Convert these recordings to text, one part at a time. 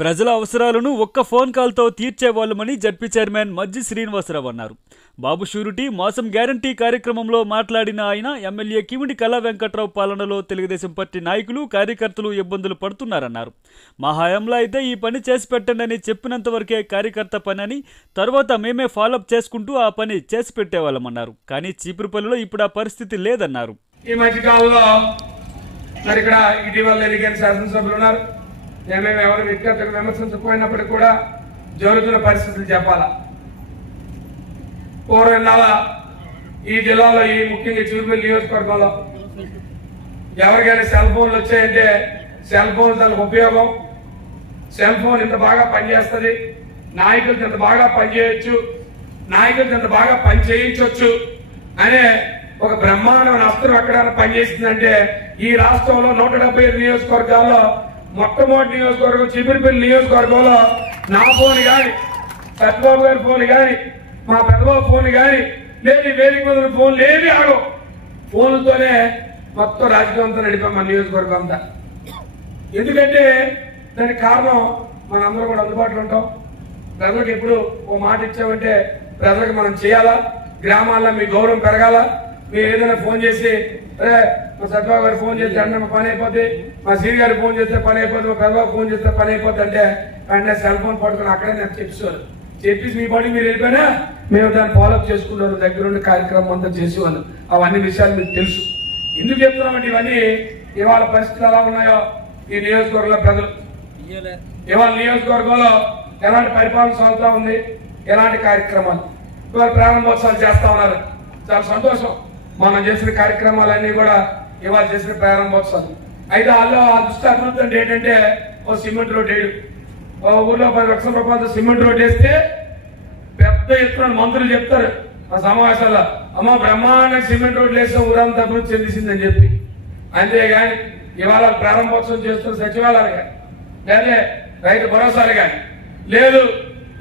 ప్రజల అవసరాలను ఒక్క ఫోన్ కాల్తో తీర్చేవాళ్లమని జడ్పీ చైర్మన్ మజ్జి శ్రీనివాసరావు అన్నారు. బాబు షూరిటీ మోసం గ్యారంటీ కార్యక్రమంలో మాట్లాడిన ఆయన ఎమ్మెల్యే కిమిడి కళా వెంకట్రావు పాలనలో తెలుగుదేశం పార్టీ నాయకులు కార్యకర్తలు ఇబ్బందులు పడుతున్నారన్నారు. మా హయాంలో అయితే ఈ పని చేసి పెట్టండి చెప్పినంత వరకే కార్యకర్త పని అని, తర్వాత మేమే ఫాలోఅప్ చేసుకుంటూ ఆ పని చేసి పెట్టేవాళ్ళమన్నారు. కానీ చీపురుపల్లిలో ఇప్పుడు ఆ పరిస్థితి లేదన్నారు. ఈ మధ్యకాలంలో మరి ఇక్కడ ఇటీవల ఎన్నికైన శాసనసభ్యులు ఉన్నారు. మేమేమి ఎవరు వ్యక్తిగతంగా విమర్శించకపోయినప్పటికీ కూడా జరుగుతున్న పరిస్థితులు చెప్పాలా. పూర్వం ఈ జిల్లాలో ఈ ముఖ్యంగా చిలుపల్లి నియోజకవర్గంలో ఎవరికైనా సెల్ ఫోన్లు వచ్చాయంటే సెల్ ఫోన్ దానికి ఉపయోగం, సెల్ ఫోన్ ఇంత బాగా పనిచేస్తుంది, నాయకులకి ఇంత బాగా పనిచేయచ్చు, నాయకులకి ఇంత బాగా పని చేయించవచ్చు అనే ఒక బ్రహ్మాండమైన అస్త్రం ఎక్కడైనా పనిచేసిందంటే ఈ రాష్ట్రంలో 175 నియోజకవర్గాల్లో మొట్టమొదటి నియోజకవర్గం చీపురుపల్లి నియోజకవర్గంలో నా ఫోన్ కానీ, సత్యబాబు గారి ఫోన్ కానీ, మా పెద్దబాబు ఫోన్ కానీ లేదు, వేదిక మీద ఫోన్ లేని ఆగో ఫోన్లతోనే మొత్తం రాజకీయం అంతా నడిపాం మన నియోజకవర్గం అంతా. ఎందుకంటే దానికి కారణం మనందరూ కూడా అందుబాటులో ఉంటాం. ప్రజలకు ఎప్పుడు ఓ మాట ఇచ్చామంటే ప్రజలకు మనం చేయాలా, గ్రామాల్లో మీ గౌరవం పెరగాల. మీరు ఏదైనా ఫోన్ చేసి అరే మా సత్యబాబు గారు ఫోన్ చేస్తే అంటే మా పని అయిపోద్ది, మా శ్రీ గారు ఫోన్ చేస్తే పని అయిపోద్ది, మా పెద్దబాబు ఫోన్ చేస్తే పని అయిపోద్ది అంటే వెంటనే సెల్ ఫోన్ పట్టుకుని అక్కడే నాకు చెప్పేసి మీ పని మీరు వెళ్ళిపోయినా మేము దాన్ని ఫాలోఅప్ చేసుకుంటారు, దగ్గరుండి కార్యక్రమం అంతా చేసేవాళ్ళు. అవన్నీ విషయాలు మీకు తెలుసు. ఎందుకు చెప్తున్నామంటే ఇవన్నీ ఇవాళ పరిస్థితులు ఎలా ఉన్నాయో ఈ నియోజకవర్గంలో ప్రజలు ఇవాళ నియోజకవర్గంలో ఎలాంటి పరిపాలన సాగుతా ఉంది, ఎలాంటి కార్యక్రమాలు ఇవాళ ప్రారంభోత్సవాలు చేస్తా ఉన్నారు. చాలా సంతోషం. మనం చేసిన కార్యక్రమాలన్నీ కూడా ఇవాళ చేసిన ప్రారంభోత్సవాలు. అయితే వాళ్ళు ఆ దృష్టి అభివృద్ధి ఏంటంటే ఓ సిమెంట్ రోడ్ వేయడు, ఓ ఊర్లో 10 లక్షల రూపాయలతో సిమెంట్ రోడ్ వేస్తే పెద్ద ఎత్తున మంత్రులు చెప్తారు ఆ సమావేశాల్లో, అమ్మ బ్రహ్మాండ సిమెంట్ రోడ్లు వేస్తే ఊరంతా అభివృద్ధి చెందిసిందని చెప్పి. అంతేగాని ఇవాళ ప్రారంభోత్సవం చేస్తున్న సచివాలయాలు కానీ లేదా రైతు భరోసాలు కానీ లేదు,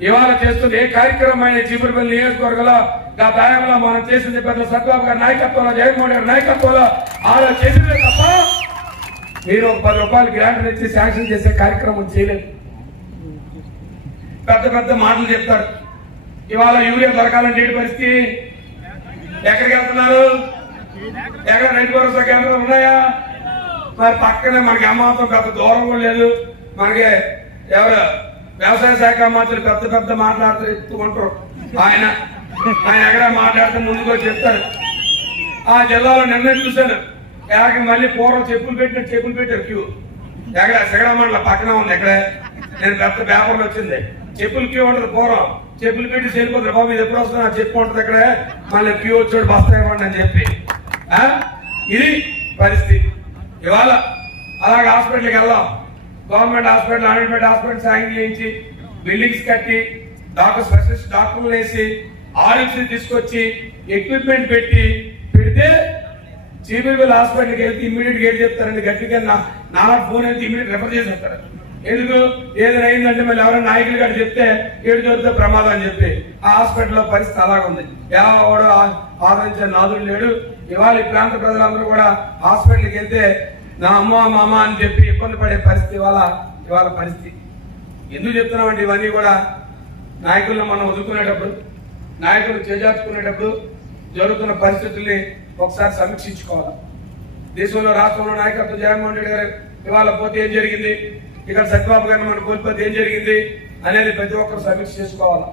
ఇవాళ చేస్తున్న ఏ కార్యక్రమం అయినా చీపురుపల్లి నియోజకవర్గంలో గత టైంలో మనం చేసింది పెద్ద సత్యబాబు గారి నాయకత్వంలో, జగన్మోహన్ గారి నాయకత్వంలో ఆలో చేసిందే తప్ప మీరు 10 రూపాయలు గ్రాంట్ ఇచ్చి శాంక్షన్ చేసే కార్యక్రమం చేయలేదు. పెద్ద పెద్ద మాటలు చెప్తారు. ఇవాళ యూరియా దొరకాలంటే ఏంటి పరిస్థితి? ఎక్కడికి వెళ్తున్నారు? ఎక్కడ రైతు భరోసా కేంద్రాలు ఉన్నాయా? మరి పక్కనే మనకి అమ్మాతం పెద్ద దూరం కూడా లేదు. మనకి ఎవరు వ్యవసాయ శాఖ మంత్రులు పెద్ద పెద్ద మాట్లాడుతూ ఎత్తుకుంటారు. ఆయన ఎక్కడ మాట్లాడితే ముందుకు వచ్చి చెప్తారు. ఆ జిల్లాలో నిన్న చూశాను, మళ్ళీ పూర్వం చెప్పులు పెట్టారు క్యూ. ఎక్కడ సిగడమండల పక్కన ఉంది. ఎక్కడ నేను పెద్ద పేపర్లు వచ్చింది, చెప్పులు క్యూ ఉంటుంది. పూర్వం చెప్పులు పెట్టి వెళ్ళిపోతారు, బాబు ఇది ఎప్పుడు వస్తున్నా చెప్పు ఉంటుంది. అక్కడ మళ్ళీ క్యూ వచ్చాడు బస్తా ఇవ్వండి అని చెప్పి. ఇది పరిస్థితి. ఇవాళ అలాగే హాస్పిటల్కి వెళ్దాం, గవర్నమెంట్ హాస్పిటల్, అన్ఎడ్మిట్ హాస్పిటల్ శాంక్షన్ చేయించి బిల్డింగ్స్ కట్టి స్పెషలిస్ట్ డాక్టర్లు వేసి ఆర్ఎంసీ తీసుకొచ్చి ఎక్విప్మెంట్ పెడితే చీపురుపల్లి హాస్పిటల్కి వెళ్తే ఇమ్మీడియట్ గా ఏం చెప్తారండి, గట్టిగా నాలా ఫోన్ అయితే ఇమ్మీడియట్ రెఫర్ చేసేస్తారు. ఎందుకు ఏదైనా అయిందంటే మళ్ళీ ఎవరైనా నాయకులు గారు చెప్తే ఏడు జరిగితే ప్రమాదం అని చెప్పి. ఆ హాస్పిటల్లో పరిస్థితి అలాగుంది. ఎవడో ఆదరించే నాదుడు లేడు. ఇవాళ ఈ ప్రాంత ప్రజలందరూ కూడా హాస్పిటల్కి వెళ్తే నా అమ్మ మా అమ్మ అని చెప్పి ఇబ్బంది పడే పరిస్థితి ఇవాళ పరిస్థితి. ఎందుకు చెప్తున్నామంటే ఇవన్నీ కూడా నాయకులను మనం వదులుకునేటప్పుడు, నాయకులు చేజార్చుకునేటప్పుడు జరుగుతున్న పరిస్థితుల్ని ఒకసారి సమీక్షించుకోవాలి. దేశంలో రాష్ట్రంలో నాయకత్వం జగన్మోహన్ రెడ్డి గారు ఇవాళ పోతే ఏం జరిగింది, ఇక్కడ సత్యబాబు గారిని మనం కోల్పోతే ఏం జరిగింది అనేది ప్రతి ఒక్కరు సమీక్ష చేసుకోవాలి.